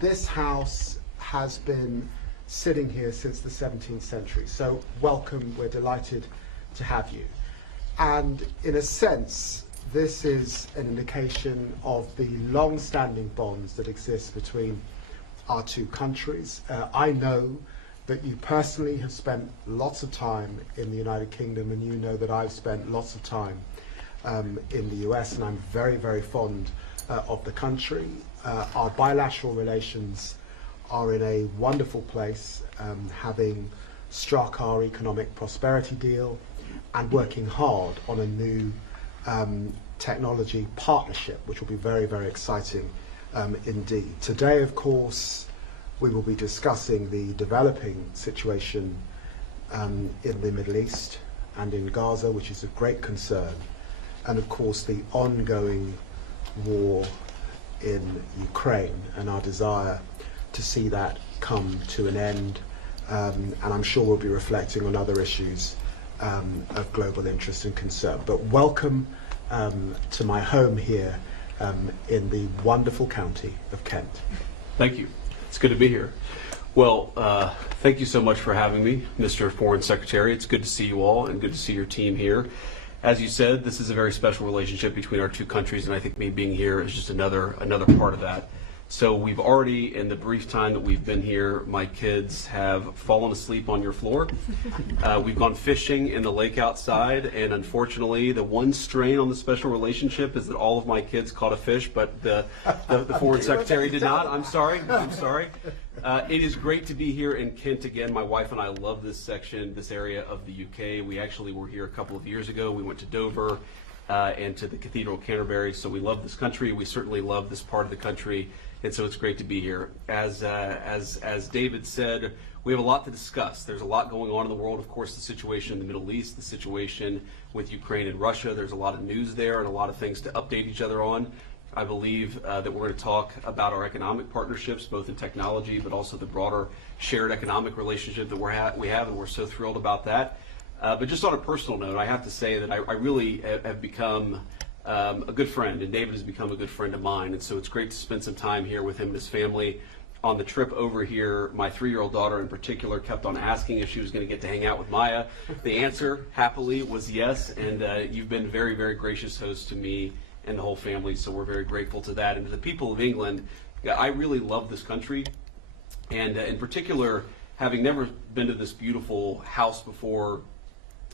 this house has been sitting here since the 17th century. So welcome, we're delighted to have you. And in a sense, this is an indication of the long-standing bonds that exist between our two countries. I know that you personally have spent lots of time in the United Kingdom, and you know that I've spent lots of time in the US, and I'm very, very fond of the country. Our bilateral relations are in a wonderful place, having struck our economic prosperity deal and working hard on a new technology partnership, which will be very, very exciting indeed. Today, of course, we will be discussing the developing situation in the Middle East and in Gaza, which is of great concern, and of course the ongoing war in Ukraine and our desire to see that come to an end. And I'm sure we'll be reflecting on other issues of global interest and concern. But welcome to my home here in the wonderful county of Kent. Thank you. It's good to be here. Well, thank you so much for having me, Mr. Foreign Secretary. It's good to see you all and good to see your team here. As you said, this is a very special relationship between our two countries, and I think me being here is just another part of that. So we've already, in the brief time that we've been here, my kids have fallen asleep on your floor. We've gone fishing in the lake outside, and unfortunately, the one strain on the special relationship is that all of my kids caught a fish, but the Foreign Secretary did not. I'm sorry. It is great to be here in Kent again. My wife and I love this section, this area of the UK. We actually were here a couple of years ago. We went to Dover and to the Cathedral of Canterbury, so we love this country. We certainly love this part of the country. And so it's great to be here. As David said, we have a lot to discuss. There's a lot going on in the world. Of course, the situation in the Middle East, the situation with Ukraine and Russia. There's a lot of news there and a lot of things to update each other on. I believe that we're going to talk about our economic partnerships, both in technology, but also the broader shared economic relationship that we have, and we're so thrilled about that. But just on a personal note, I have to say that I really have become a good friend, and David has become a good friend of mine, and so it's great to spend some time here with him and his family. On the trip over here, my 3-year-old daughter in particular kept on asking if she was going to get to hang out with Maya. The answer, happily, was yes, and you've been very, very gracious host to me and the whole family, so we're very grateful to that. And to the people of England, I really love this country, and in particular, having never been to this beautiful house before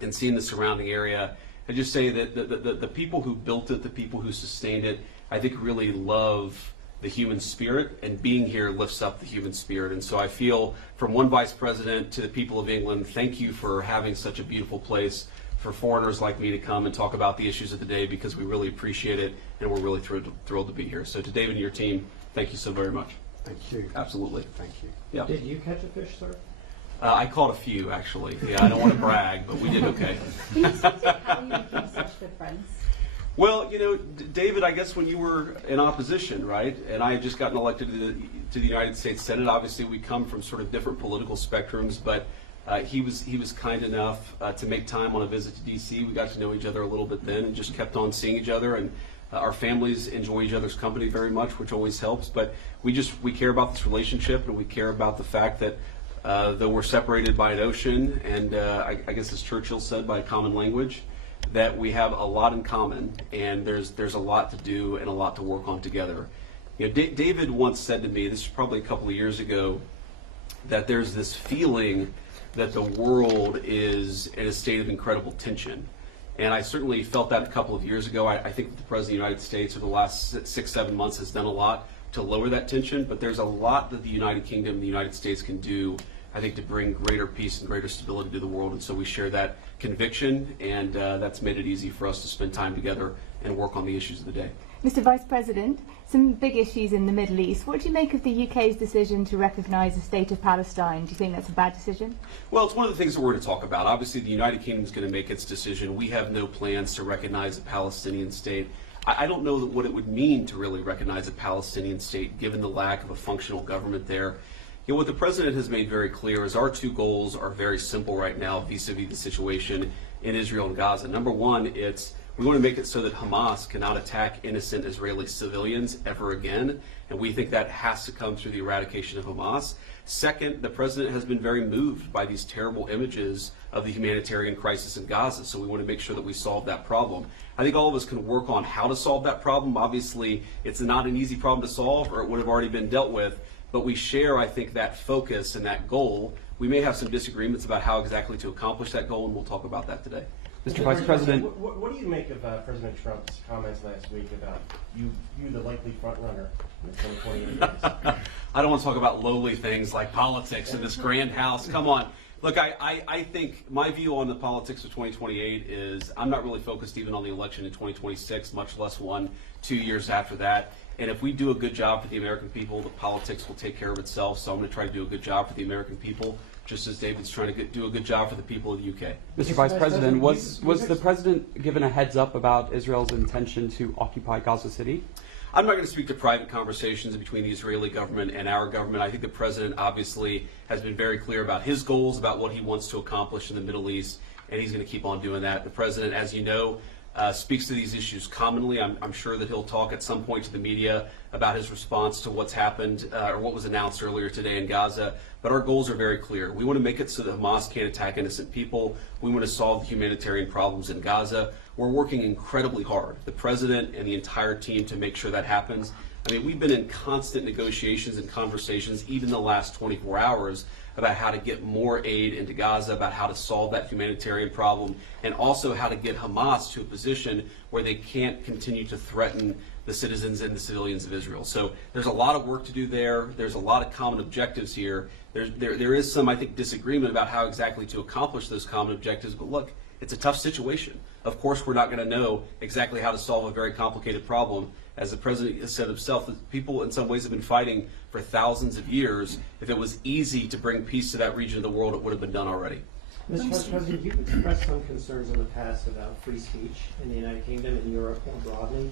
and seen the surrounding area, I just say that the people who built it, the people who sustained it, I think really love the human spirit, and being here lifts up the human spirit. And so I feel, from one vice president to the people of England, thank you for having such a beautiful place for foreigners like me to come and talk about the issues of the day, because we really appreciate it, and we're really thrilled to be here. So to David and your team, thank you so very much. Thank you. Absolutely. Thank you. Yeah. Did you catch a fish, sir? I caught a few, actually. Yeah, I don't want to brag, but we did okay. Can you speak to how you became such good friends? Well, you know, David, I guess when you were in opposition, right, and I had just gotten elected to the United States Senate, obviously we come from sort of different political spectrums, but he was kind enough to make time on a visit to D.C. We got to know each other a little bit then and just kept on seeing each other, and our families enjoy each other's company very much, which always helps. But we care about this relationship, and we care about the fact that though we're separated by an ocean, and I guess as Churchill said, by a common language, that we have a lot in common, and there's a lot to do and a lot to work on together. You know, David once said to me, this was probably a couple of years ago, that there's this feeling that the world is in a state of incredible tension. And I certainly felt that a couple of years ago. I think that the President of the United States over the last 6-7 months has done a lot to lower that tension, but there's a lot that the United Kingdom and the United States can do, I think, to bring greater peace and greater stability to the world. And so we share that conviction, and that's made it easy for us to spend time together and work on the issues of the day. Mr. Vice President, some big issues in the Middle East. What do you make of the UK's decision to recognise the state of Palestine? Do you think that's a bad decision? Well, it's one of the things that we're going to talk about. Obviously, the United Kingdom is going to make its decision. We have no plans to recognize a Palestinian state. I don't know what it would mean to really recognize a Palestinian state, given the lack of a functional government there. You know, what the President has made very clear is our two goals are very simple right now vis-a-vis the situation in Israel and Gaza. Number one, it's We want to make it so that Hamas cannot attack innocent Israeli civilians ever again, and we think that has to come through the eradication of Hamas. Second, the president has been very moved by these terrible images of the humanitarian crisis in Gaza, so we want to make sure that we solve that problem. I think all of us can work on how to solve that problem. Obviously, it's not an easy problem to solve, or it would have already been dealt with, but we share, I think, that focus and that goal. We may have some disagreements about how exactly to accomplish that goal, and we'll talk about that today. Mr. Vice President, what do you make of President Trump's comments last week about you the likely front runner in the 2028 race? I don't want to talk about lowly things like politics in this grand house. Come on. Look, I think my view on the politics of 2028 is I'm not really focused even on the election in 2026, much less 2 years after that. And if we do a good job for the American people, the politics will take care of itself. So I'm going to try to do a good job for the American people, just as David's trying to do a good job for the people of the UK. Mr. Vice President, was the president given a heads up about Israel's intention to occupy Gaza City? I'm not going to speak to private conversations between the Israeli government and our government. I think the president obviously has been very clear about his goals, about what he wants to accomplish in the Middle East, and he's going to keep on doing that. The president, as you know, speaks to these issues commonly. I'm sure that he'll talk at some point to the media about his response to what's happened or what was announced earlier today in Gaza. But our goals are very clear. We want to make it so that Hamas can't attack innocent people. We want to solve the humanitarian problems in Gaza. We're working incredibly hard, the president and the entire team, to make sure that happens. I mean, we've been in constant negotiations and conversations, even the last 24 hours, about how to get more aid into Gaza, about how to solve that humanitarian problem, and also how to get Hamas to a position where they can't continue to threaten the citizens and the civilians of Israel. So there's a lot of work to do there. There's a lot of common objectives here. There is some, I think, disagreement about how exactly to accomplish those common objectives, but look, it's a tough situation. Of course, we're not going to know exactly how to solve a very complicated problem. As the president has said himself, that people in some ways have been fighting for thousands of years. If it was easy to bring peace to that region of the world, it would have been done already. Mr. Vice President, you've expressed some concerns in the past about free speech in the United Kingdom and Europe more broadly.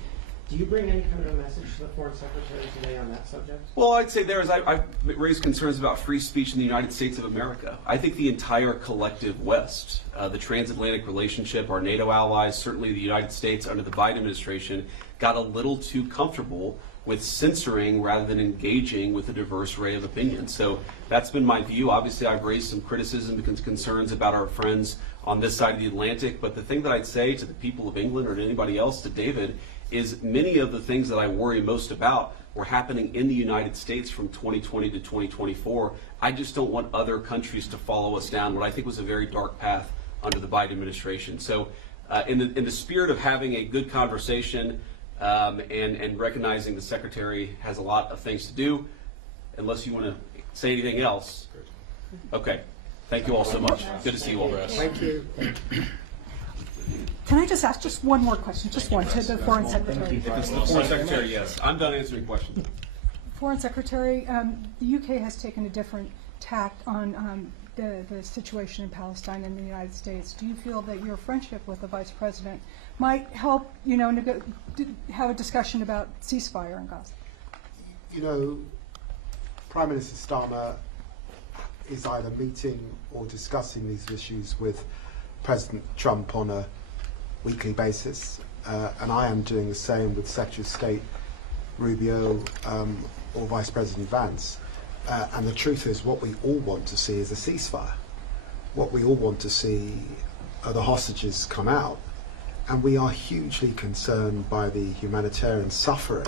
Do you bring any kind of a message to the Foreign Secretary today on that subject? Well, I'd say I've raised concerns about free speech in the United States of America. I think the entire collective West, the transatlantic relationship, our NATO allies, certainly the United States under the Biden administration, got a little too comfortable with censoring rather than engaging with a diverse array of opinions. So that's been my view. Obviously, I've raised some criticism and concerns about our friends on this side of the Atlantic. But the thing that I'd say to the people of England or to anybody else, to David, is many of the things that I worry most about were happening in the United States from 2020 to 2024. I just don't want other countries to follow us down what I think was a very dark path under the Biden administration. So in the spirit of having a good conversation and recognizing the Secretary has a lot of things to do, unless you want to say anything else. Okay. Thank you all so much. Good to see you all. Thank you. Can I just ask just one more question, just one, to the Foreign Secretary? If it's the Foreign Secretary, yes. I'm done answering questions. Foreign Secretary, the UK has taken a different tack on the situation in Palestine and the United States. Do you feel that your friendship with the Vice President might help, have a discussion about ceasefire in Gaza? You know, Prime Minister Starmer is either meeting or discussing these issues with President Trump on a weekly basis, and I am doing the same with Secretary of State Rubio or Vice President Vance. And the truth is, what we all want to see is a ceasefire. What we all want to see are the hostages come out, and we are hugely concerned by the humanitarian suffering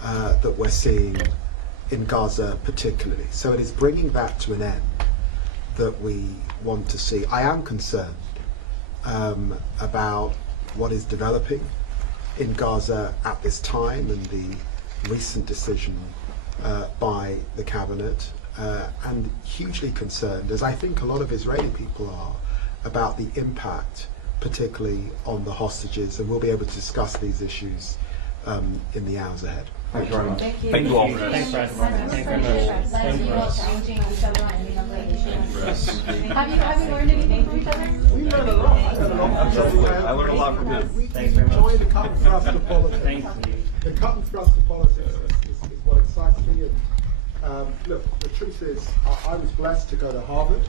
that we're seeing in Gaza particularly. So it is bringing that to an end that we want to see. I am concerned about what is developing in Gaza at this time and the recent decision by the cabinet, and hugely concerned, as I think a lot of Israeli people are, about the impact, particularly on the hostages, and we'll be able to discuss these issues in the hours ahead. Thank you very much. Thank you. Thank you all. Thanks, Brad. Thank you very much. Have you learned anything from each other? We learned a lot. I learned a lot from him. We Thanks very much. enjoy the cut and thrust of politics. Thank you. The cut and thrust of politics is what excites me. And look, the truth is, I was blessed to go to Harvard.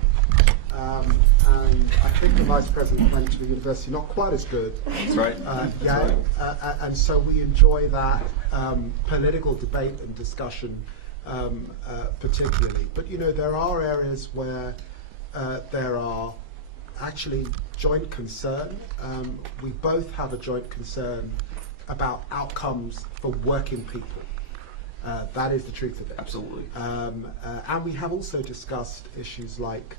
and I think the Vice President went to a university not quite as good. That's right. Yeah, and so we enjoy that political debate and discussion particularly. But you know, there are areas where there are actually joint concern. We both have a joint concern about outcomes for working people. That is the truth of it. Absolutely. And we have also discussed issues like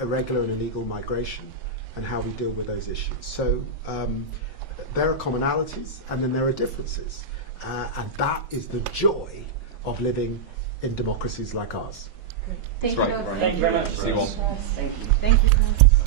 irregular and illegal migration and how we deal with those issues. So there are commonalities and then there are differences. And that is the joy of living in democracies like ours. Thank That's you right. both. Thank you very much. See you all. Thank you. Thank you, Chris.